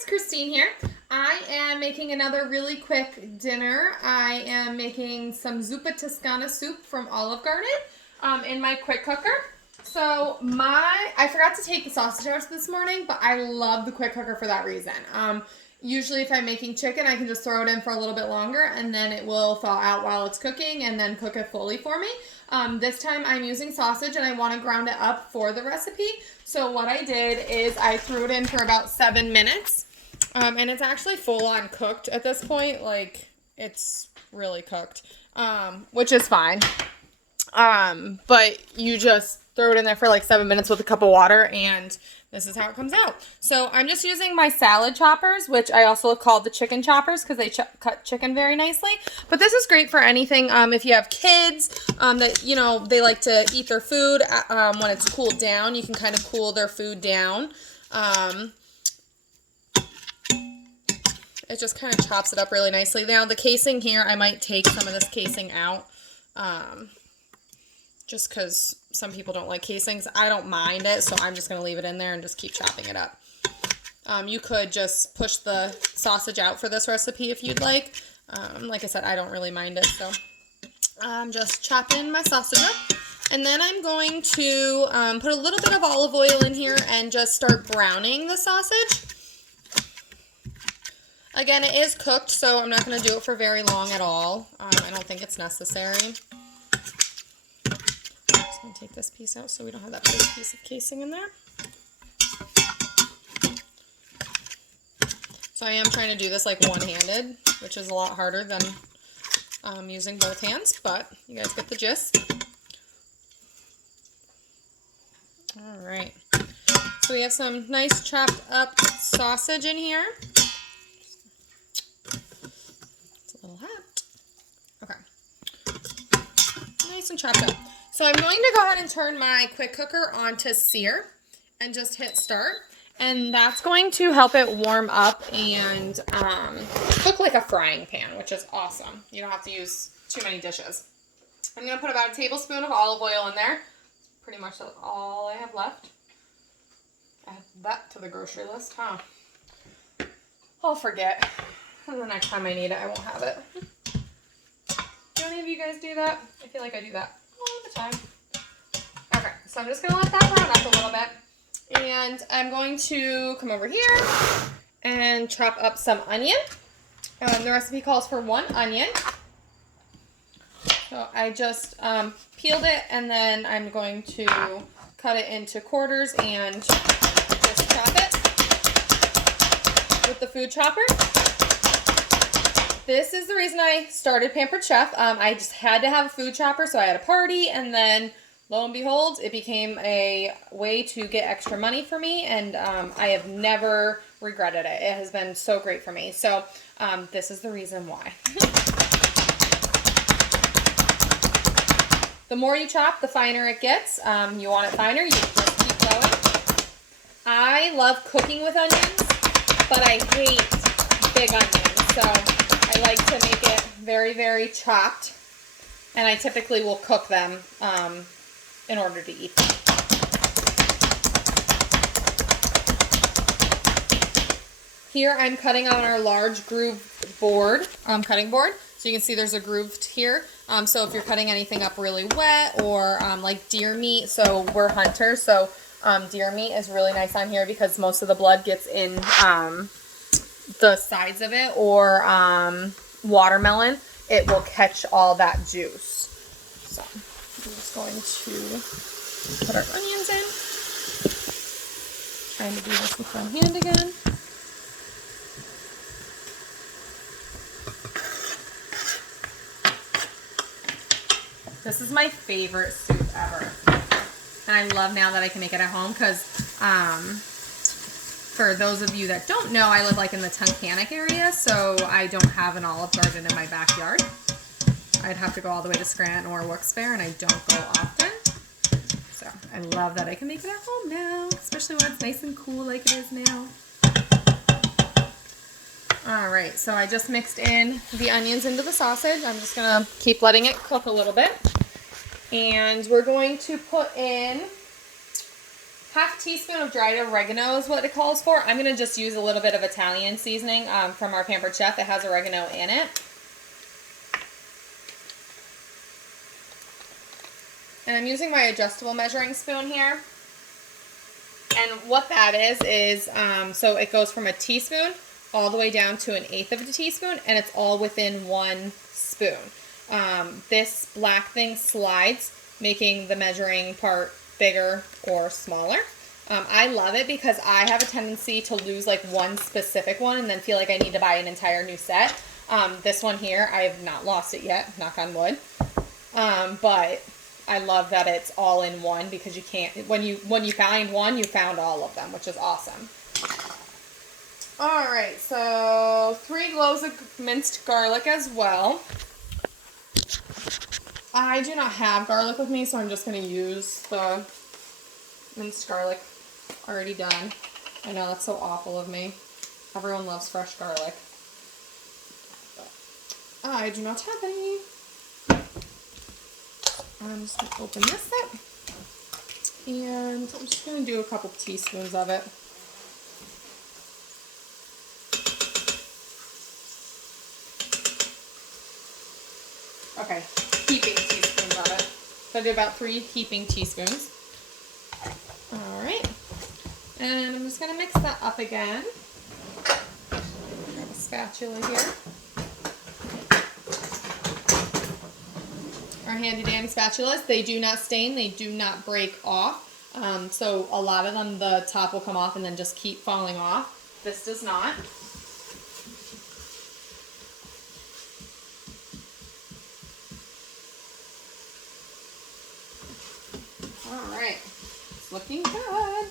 guys, Christine here. I am making another really quick dinner. I am making some zuppa toscana soup from Olive Garden in my quick cooker. So I forgot to take the sausage out this morning, but I love the quick cooker for that reason. Usually if I'm making chicken, I can just throw it in for a little bit longer and then it will thaw out while it's cooking and then cook it fully for me. This time I'm using sausage and I want to ground it up for the recipe. So what I did is I threw it in for about 7 minutes. And it's actually full on cooked at this point. Like, it's really cooked, which is fine. But you just throw it in there for like 7 minutes with a cup of water and this is how it comes out. So I'm just using my salad choppers, which I also call the chicken choppers because they cut chicken very nicely. But this is great for anything. If you have kids that, you know, they like to eat their food when it's cooled down, you can kind of cool their food down. It just kind of chops it up really nicely. Now the casing here, I might take some of this casing out. Just because some people don't like casings. I don't mind it, so I'm just going to leave it in there and just keep chopping it up. You could just push the sausage out for this recipe if you'd like. Like I said, I don't really mind it, so I'm just chopping my sausage up. And then I'm going to put a little bit of olive oil in here and just start browning the sausage. Again, it is cooked, so I'm not going to do it for very long at all. I don't think it's necessary. I'm going to take this piece out so we don't have that big piece of casing in there. So I am trying to do this like one-handed, which is a lot harder than using both hands, but you guys get the gist. All right. So we have some nice chopped up sausage in here. It's a little hot. Okay. Nice and chopped up. So I'm going to go ahead and turn my quick cooker on to sear and just hit start. And that's going to help it warm up and cook like a frying pan, which is awesome. You don't have to use too many dishes. I'm going to put about a tablespoon of olive oil in there. That's pretty much all I have left. Add that to the grocery list, huh? I'll forget. And the next time I need it, I won't have it. Do any of you guys do that? I feel like I do that all the time. Okay, so I'm just going to let that brown up a little bit. And I'm going to come over here and chop up some onion. The recipe calls for 1 onion. So I just peeled it and then I'm going to cut it into quarters and just chop it with the food chopper. This is the reason I started Pampered Chef. I just had to have a food chopper, so I had a party, and then lo and behold, it became a way to get extra money for me, and I have never regretted it. It has been so great for me. So this is the reason why. The more you chop, the finer it gets. You want it finer, you just keep going. I love cooking with onions, but I hate big onions, so I like to make it very, very chopped, and I typically will cook them in order to eat them. Here I'm cutting on our large groove board, cutting board. So you can see there's a groove here. So if you're cutting anything up really wet or like deer meat, so we're hunters, so deer meat is really nice on here because most of the blood gets in the sides of it, or watermelon, it will catch all that juice. So I'm just going to put our onions in. Trying to do this with one hand again. This is my favorite soup ever. And I love now that I can make it at home because for those of you that don't know, I live like in the Tunkhannock area, so I don't have an Olive Garden in my backyard. I'd have to go all the way to Scranton or Wilkes-Barre, and I don't go often. So I love that I can make it at home now, especially when it's nice and cool like it is now. All right, so I just mixed in the onions into the sausage. I'm just gonna keep letting it cook a little bit. And we're going to put in half teaspoon of dried oregano is what it calls for. I'm going to just use a little bit of Italian seasoning from our Pampered Chef. It has oregano in it. And I'm using my adjustable measuring spoon here. And what that is so it goes from a teaspoon all the way down to 1/8 of a teaspoon, and it's all within 1 spoon. This black thing slides, making the measuring part bigger or smaller. I love it because I have a tendency to lose like one specific one and then feel like I need to buy an entire new set. This one here, I have not lost it yet, knock on wood. But I love that it's all in one because you can't, when you find one, you found all of them, which is awesome. All right, so 3 cloves of minced garlic as well. I do not have garlic with me, so I'm just going to use the minced garlic already done. I know that's so awful of me. Everyone loves fresh garlic. I do not have any. I'm just going to open this up. And I'm just going to do a couple teaspoons of it. Okay, heaping teaspoons of it. So I do about 3 heaping teaspoons. All right. And I'm just going to mix that up again. Grab a spatula here. Our handy dandy spatulas, they do not stain, they do not break off. So a lot of them, the top will come off and then just keep falling off. This does not. All right, it's looking good.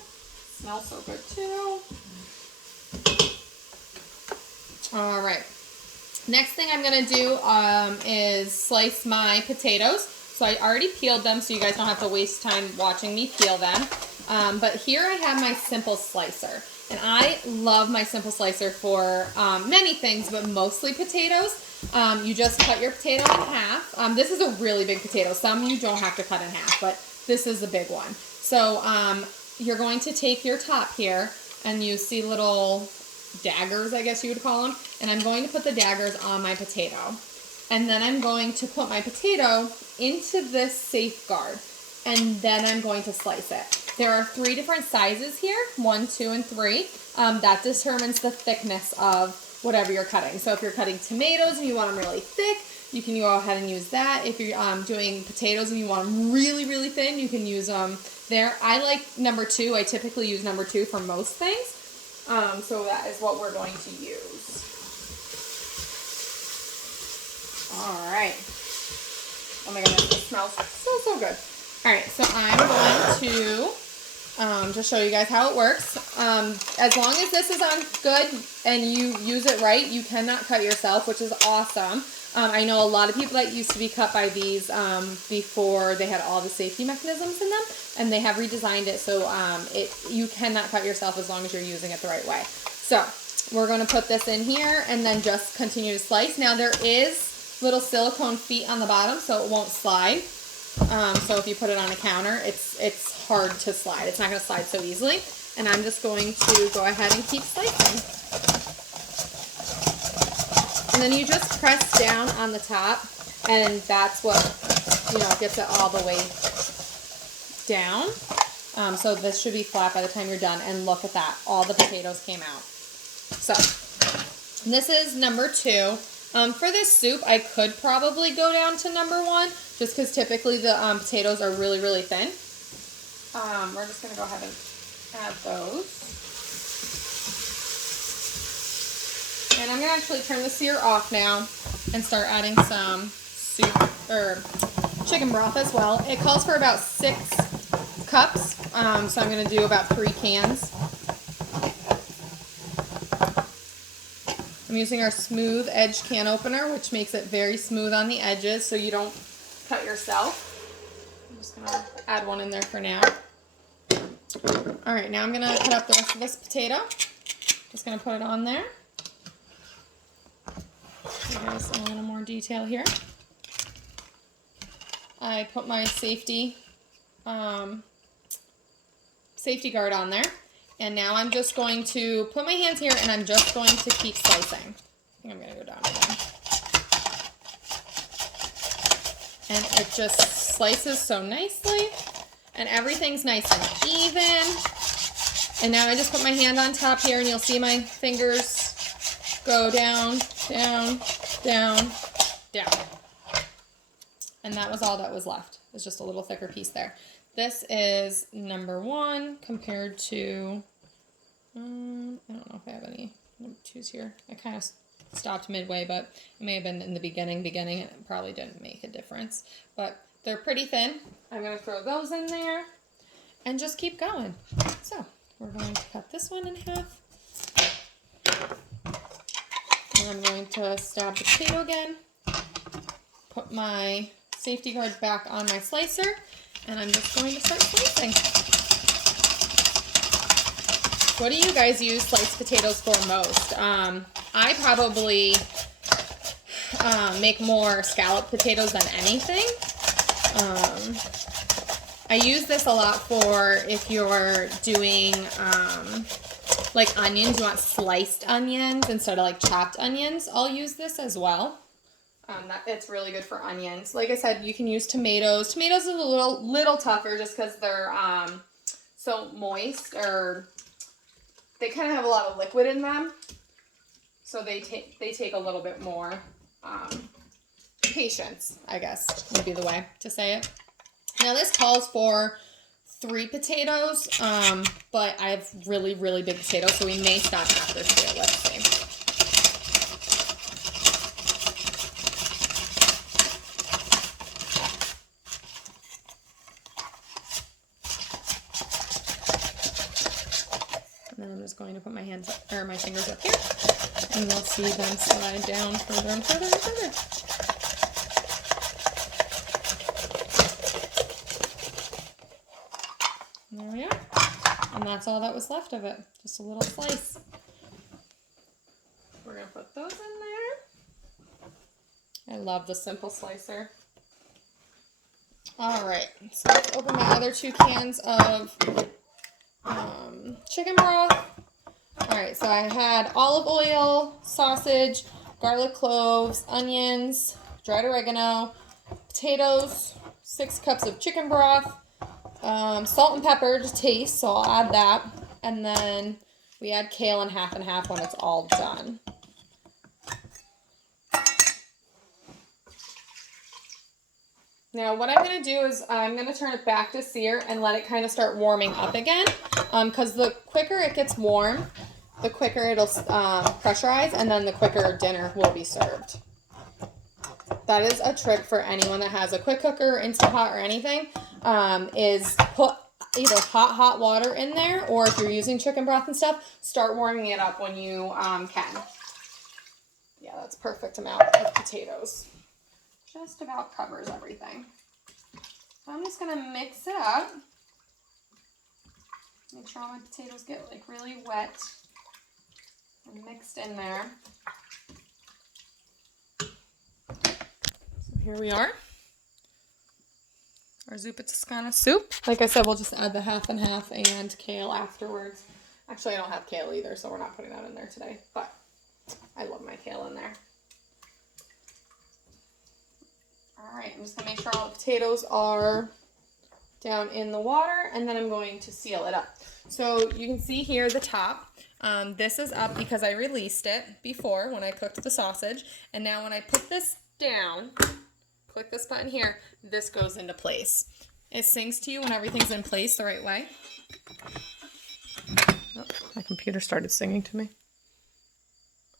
Smells so good too. All right. Next thing I'm going to do is slice my potatoes. So I already peeled them, so you guys don't have to waste time watching me peel them. But here I have my Simple Slicer. And I love my Simple Slicer for many things, but mostly potatoes. You just cut your potato in half. This is a really big potato. Some you don't have to cut in half, but this is a big one. So you're going to take your top here, and you see little daggers, I guess you would call them, and I'm going to put the daggers on my potato. And then I'm going to put my potato into this safeguard, and then I'm going to slice it. There are 3 different sizes here, 1, 2, and 3. That determines the thickness of whatever you're cutting. So if you're cutting tomatoes and you want them really thick, you can go ahead and use that. If you're doing potatoes and you want them really, really thin, you can use them there. I like number 2. I typically use number 2 for most things. So that is what we're going to use. All right. Oh my goodness, it smells so good. All right, so I'm going to just show you guys how it works. As long as this is on good and you use it right, you cannot cut yourself, which is awesome. I know a lot of people that used to be cut by these before they had all the safety mechanisms in them, and they have redesigned it so you cannot cut yourself as long as you're using it the right way. So we're going to put this in here and then just continue to slice. Now there is little silicone feet on the bottom, so it won't slide. So if you put it on a counter, it's hard to slide. It's not going to slide so easily. And I'm just going to go ahead and keep slicing. And then you just press down on the top, and that's what, gets it all the way down. So this should be flat by the time you're done. And look at that. All the potatoes came out. So this is number 2. For this soup, I could probably go down to number 1, just because typically the potatoes are really, really thin. We're just going to go ahead and add those. And I'm going to actually turn the sear off now and start adding some soup or chicken broth as well. It calls for about 6 cups, so I'm going to do about 3 cans. I'm using our smooth edge can opener, which makes it very smooth on the edges so you don't cut yourself. I'm just going to add one in there for now. All right, now I'm going to cut up the rest of this potato. Just going to put it on there. There's a little more detail here. I put my safety safety guard on there. And now I'm just going to put my hands here and I'm just going to keep slicing. I think I'm going to go down again. And it just slices so nicely. And everything's nice and even. And now I just put my hand on top here and you'll see my fingers go down, down, down, down. And that was all that was left. It's just a little thicker piece there. This is number 1 compared to, I don't know if I have any number 2s here. I kind of stopped midway, but it may have been in the beginning. It probably didn't make a difference. But they're pretty thin. I'm going to throw those in there and just keep going. So we're going to cut this one in half. And I'm going to stab the potato again. Put my safety guard back on my slicer. And I'm just going to start slicing. What do you guys use sliced potatoes for most? I probably make more scalloped potatoes than anything. I use this a lot for if you're doing like onions, you want sliced onions instead of like chopped onions. I'll use this as well. It's really good for onions. Like I said, you can use tomatoes. Tomatoes is a little tougher just because they're so moist, or they kind of have a lot of liquid in them. So they take a little bit more patience, I guess would be the way to say it. Now this calls for 3 potatoes, but I have really, really big potatoes, so we may stop after 2. Let's see. And then I'm just going to put my hands up, or my fingers up here, and we'll see them slide down further and further and further. And there we are. And that's all that was left of it. Just a little slice. We're going to put those in there. I love the simple slicer. All right, so let's open my other 2 cans of chicken broth. All right, so I had olive oil, sausage, garlic cloves, onions, dried oregano, potatoes, 6 cups of chicken broth, salt and pepper to taste, so I'll add that. And then we add kale in half and half when it's all done. Now what I'm going to do is I'm going to turn it back to sear and let it kind of start warming up again, because the quicker it gets warm, the quicker it'll pressurize, and then the quicker dinner will be served. That is a trick for anyone that has a quick cooker, Instant Pot, or anything, is put either hot water in there, or if you're using chicken broth and stuff, start warming it up when you can. Yeah, that's perfect amount of potatoes. Just about covers everything. So I'm just going to mix it up. Make sure all my potatoes get like really wet and mixed in there. So here we are. Our zuppa toscana soup. Like I said, we'll just add the half and half and kale afterwards. Actually, I don't have kale either, so we're not putting that in there today. But I love my kale in there. All right, I'm just going to make sure all the potatoes are down in the water, and then I'm going to seal it up. So you can see here the top. This is up because I released it before when I cooked the sausage. And now when I put this down, click this button here, this goes into place. It sings to you when everything's in place the right way. Oh, my computer started singing to me.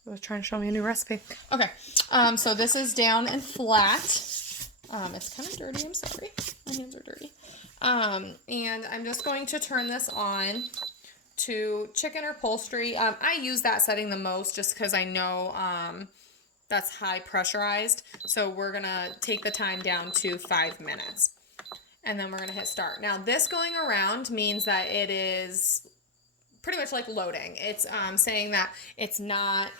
It was trying to show me a new recipe. Okay, so this is down and flat. It's kind of dirty, I'm sorry. My hands are dirty. And I'm just going to turn this on to chicken or poultry. I use that setting the most just because I know that's high pressurized. So we're going to take the time down to 5 minutes. And then we're going to hit start. Now this going around means that it is pretty much like loading. It's saying that it's not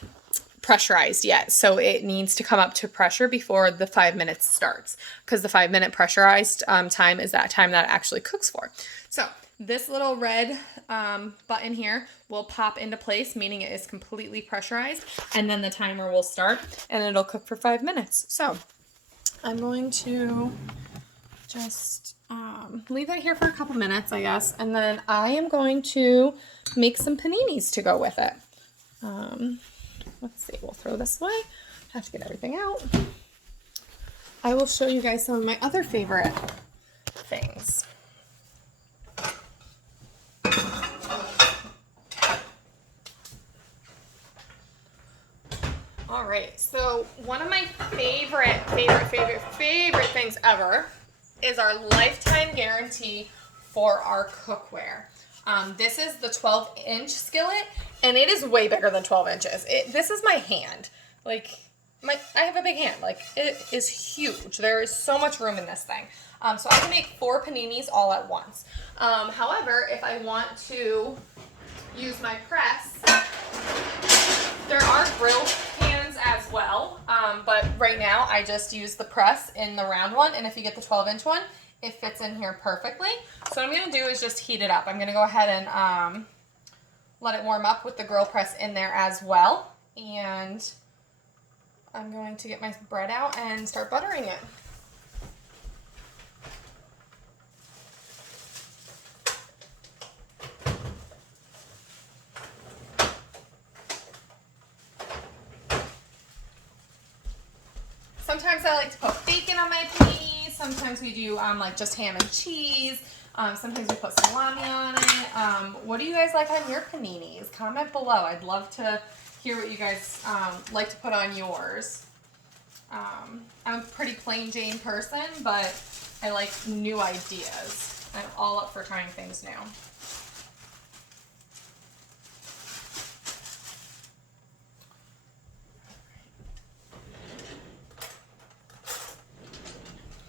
pressurized yet, so it needs to come up to pressure before the 5 minutes starts, because the 5 minute pressurized time is that time that it actually cooks for. So This little red button here will pop into place, meaning it is completely pressurized, and then the timer will start and it'll cook for 5 minutes. So I'm going to just leave that here for a couple minutes, I guess, and then I am going to make some paninis to go with it. Let's see, we'll throw this away. Have to get everything out. I will show you guys some of my other favorite things. All right, so one of my favorite things ever is our lifetime guarantee for our cookware. This is the 12-inch skillet, and it is way bigger than 12 inches. This is my hand. Like, I have a big hand. Like, it is huge. There is so much room in this thing. So I can make 4 paninis all at once. However, if I want to use my press, there are grill pans as well. But right now, I just use the press in the round one. And if you get the 12-inch one, it fits in here perfectly. So what I'm going to do is just heat it up. I'm going to go ahead and let it warm up with the grill press in there as well. And I'm going to get my bread out and start buttering it. Sometimes I like to put bacon on my paninis. Sometimes we do like just ham and cheese. Sometimes we put salami on it. What do you guys like on your paninis? Comment below. I'd love to hear what you guys like to put on yours. I'm a pretty plain Jane person, but I like new ideas. I'm all up for trying things new.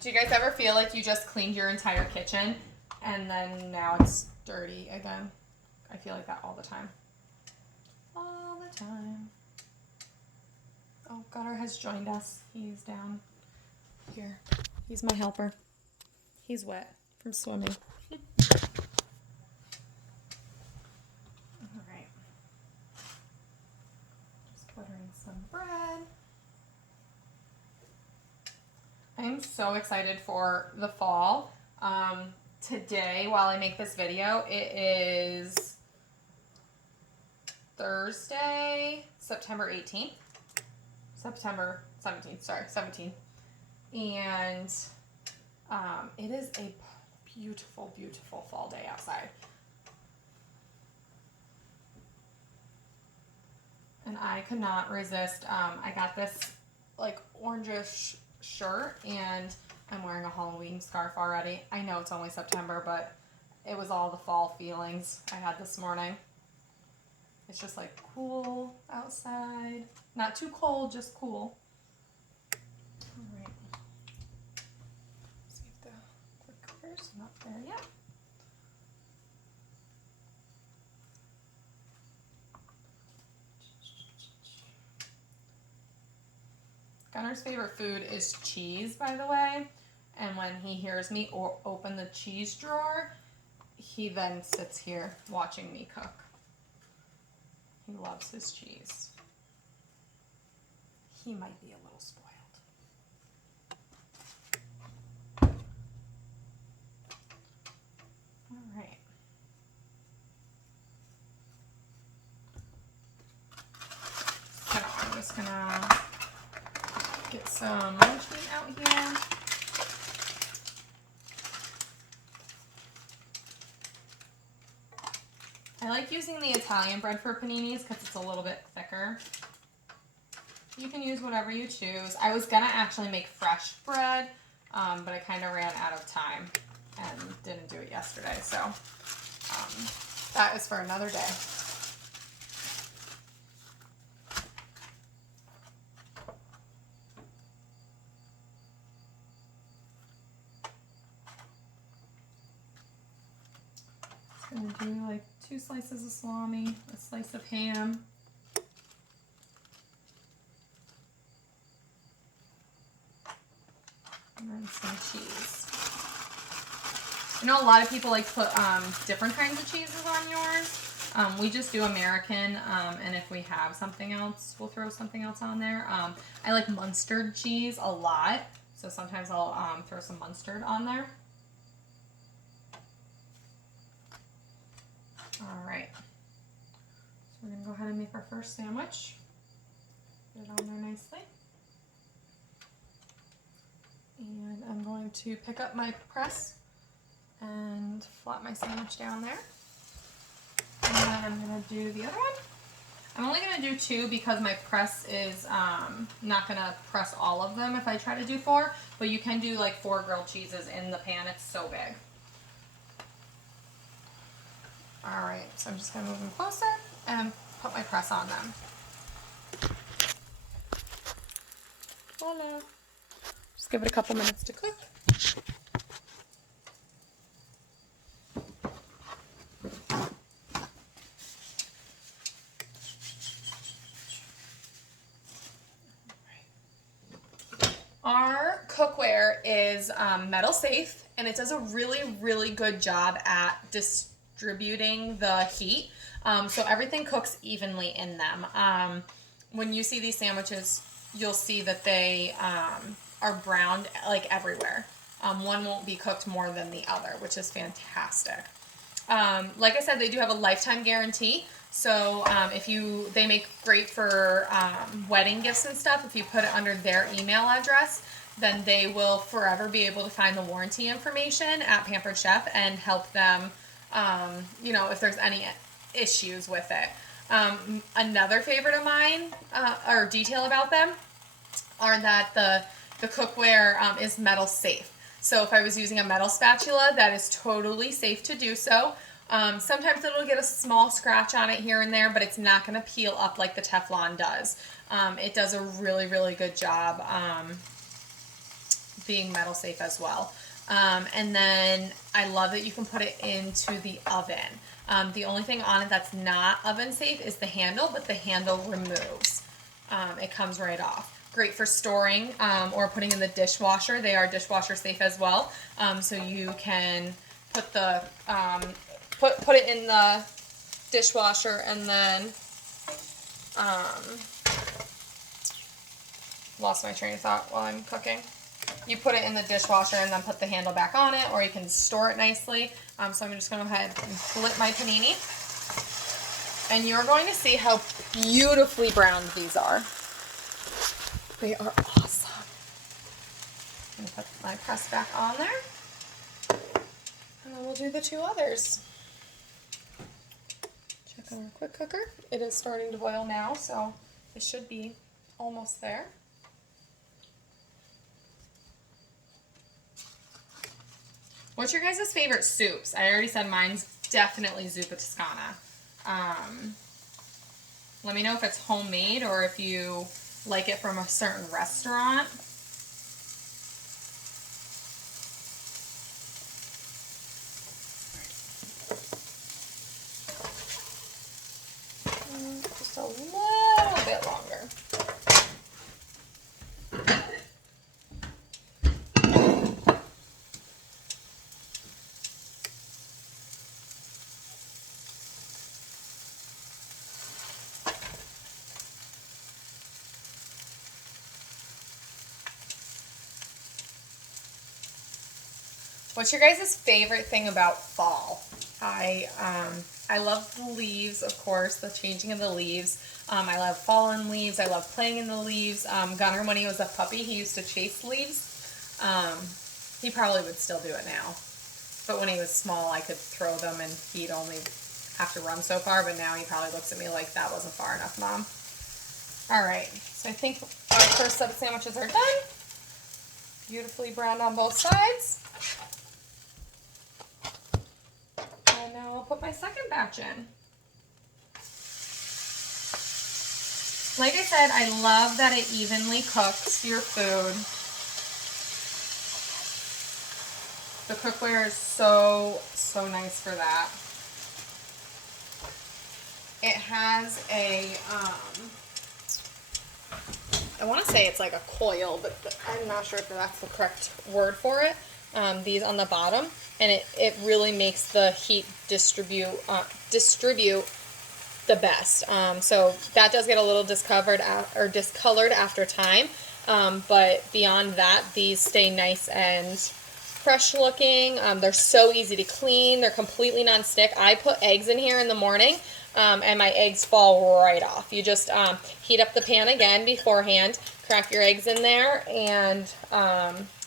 Do you guys ever feel like you just cleaned your entire kitchen and then now it's dirty again? I feel like that all the time. All the time. Oh, Gunnar has joined us. He's down here. He's my helper. He's wet from swimming. All right. Just buttering some bread. I am so excited for the fall. Today, while I make this video, it is Thursday, September 18th. September 17th, sorry, 17th. And it is a beautiful, beautiful fall day outside. And I could not resist. I got this like orangish shirt and I'm wearing a Halloween scarf already. I know it's only September, but it was all the fall feelings I had this morning. It's just like cool outside. Not too cold, just cool. All right. See if the clicker's not there yet. Gunnar's favorite food is cheese, by the way. And when he hears me open the cheese drawer, he then sits here watching me cook. He loves his cheese. He might be a little spoiled. All right. So I'm just gonna get some lunch meat out here. I like using the Italian bread for paninis because it's a little bit thicker. You can use whatever you choose. I was gonna actually make fresh bread, but I kind of ran out of time and didn't do it yesterday. So that is for another day. Gonna do like 2 slices of salami, a slice of ham, and then some cheese. I know a lot of people like to put different kinds of cheeses on yours. We just do American, and if we have something else, we'll throw something else on there. I like Munster cheese a lot, so sometimes I'll throw some mustard on there. All right, so we're gonna go ahead and make our first sandwich. Put it on there nicely. And I'm going to pick up my press and flop my sandwich down there. And then I'm going to do the other one. I'm only going to do 2 because my press is not going to press all of them if I try to do 4. But you can do like 4 grilled cheeses in the pan. It's so big. Alright, so I'm just going to move them closer and put my press on them. Voila. Just give it a couple minutes to cook. Our cookware is metal safe, and it does a really, really good job at distributing the heat. So everything cooks evenly in them. When you see these sandwiches, you'll see that they are browned like everywhere. One won't be cooked more than the other, which is fantastic. Like I said, they do have a lifetime guarantee. So they make great for wedding gifts and stuff. If you put it under their email address, then they will forever be able to find the warranty information at Pampered Chef and help them, if there's any issues with it. Another favorite of mine, or detail about them, are that the cookware is metal safe. So if I was using a metal spatula, that is totally safe to do so. Sometimes it'll get a small scratch on it here and there, but it's not going to peel up like the Teflon does. It does a really, really good job being metal safe as well. And then I love that you can put it into the oven. The only thing on it that's not oven safe is the handle, but the handle removes. It comes right off. Great for storing or putting in the dishwasher. They are dishwasher safe as well. So you can put the put it in the dishwasher and then lost my train of thought while I'm cooking. You put it in the dishwasher and then put the handle back on it, or you can store it nicely. So I'm just going to go ahead and flip my panini. And you're going to see how beautifully browned these are. They are awesome. I'm going to put my press back on there. And then we'll do the 2 others. Check on our quick cooker. It is starting to boil now, so it should be almost there. What's your guys' favorite soups? I already said mine's definitely Zuppa Toscana. Let me know if it's homemade or if you like it from a certain restaurant. Just a little bit longer. What's your guys' favorite thing about fall? I love the leaves, of course, the changing of the leaves. I love fallen leaves. I love playing in the leaves. Gunner, when he was a puppy, he used to chase leaves. He probably would still do it now. But when he was small, I could throw them and he'd only have to run so far. But now he probably looks at me like, that wasn't far enough, Mom. All right, so I think our first set of sandwiches are done. Beautifully browned on both sides. And now I'll put my second batch in. Like I said, I love that it evenly cooks your food. The cookware is so nice for that. It has a, I want to say it's like a coil, but I'm not sure if that's the correct word for it. these on the bottom, and it really makes the heat distribute the best. So that does get a little discolored after time, but beyond that, these stay nice and fresh looking. They're so easy to clean. They're completely non-stick. I put eggs in here in the morning, and my eggs fall right off. You just heat up the pan again beforehand, crack your eggs in there, and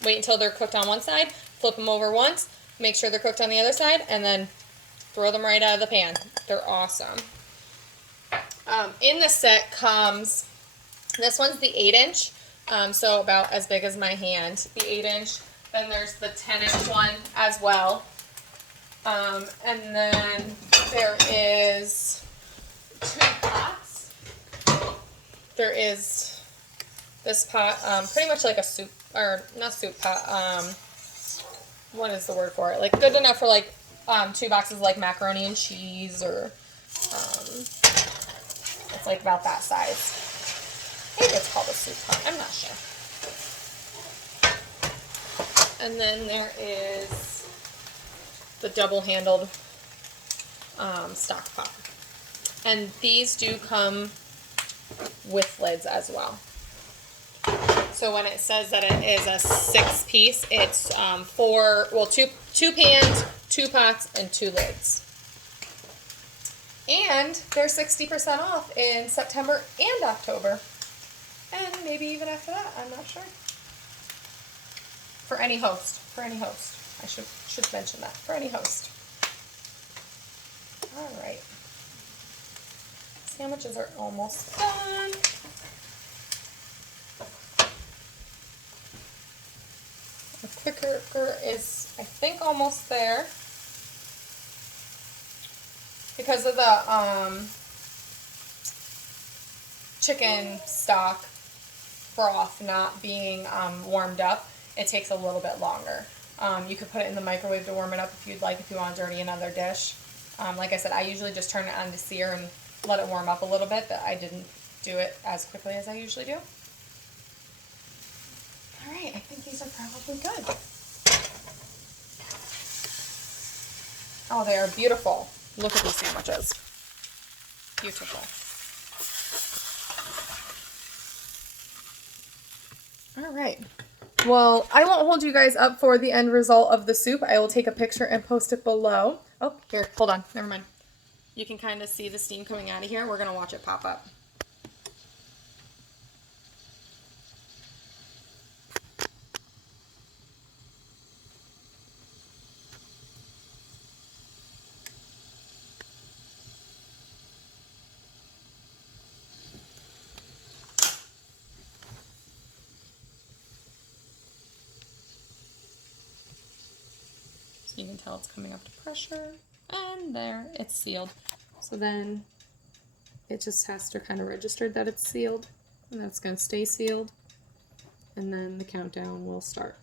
wait until they're cooked on one side, flip them over once, make sure they're cooked on the other side, and then throw them right out of the pan. They're awesome. In the set comes, this one's the 8-inch, so about as big as my hand, the 8-inch. Then there's the 10-inch one as well. And then there is 2 pots. There is this pot, pretty much like a soup, or not soup pot, what is the word for it? Like good enough for like 2 boxes like macaroni and cheese, or it's like about that size. Maybe it's called a soup pot, I'm not sure. And then there is the double-handled stock pot. And these do come with lids as well. So when it says that it is a 6-piece, it's 2 pans, 2 pots, and 2 lids. And they're 60% off in September and October. And maybe even after that, I'm not sure. For any host. I should mention that. For any host. Alright. Sandwiches are almost done. The quick cooker is, I think, almost there. Because of the chicken stock broth not being warmed up, it takes a little bit longer. You could put it in the microwave to warm it up if you'd like, if you want to dirty another dish. Like I said, I usually just turn it on to sear and let it warm up a little bit, but I didn't do it as quickly as I usually do. Alright, I think these are probably good. Oh, they are beautiful. Look at these sandwiches. Beautiful. Alright. Well, I won't hold you guys up for the end result of the soup. I will take a picture and post it below. Oh, here, hold on. Never mind. You can kind of see the steam coming out of here. We're going to watch it pop up. You can tell it's coming up to pressure, and there, it's sealed. So then it just has to kind of register that it's sealed, and that's going to stay sealed, and then the countdown will start.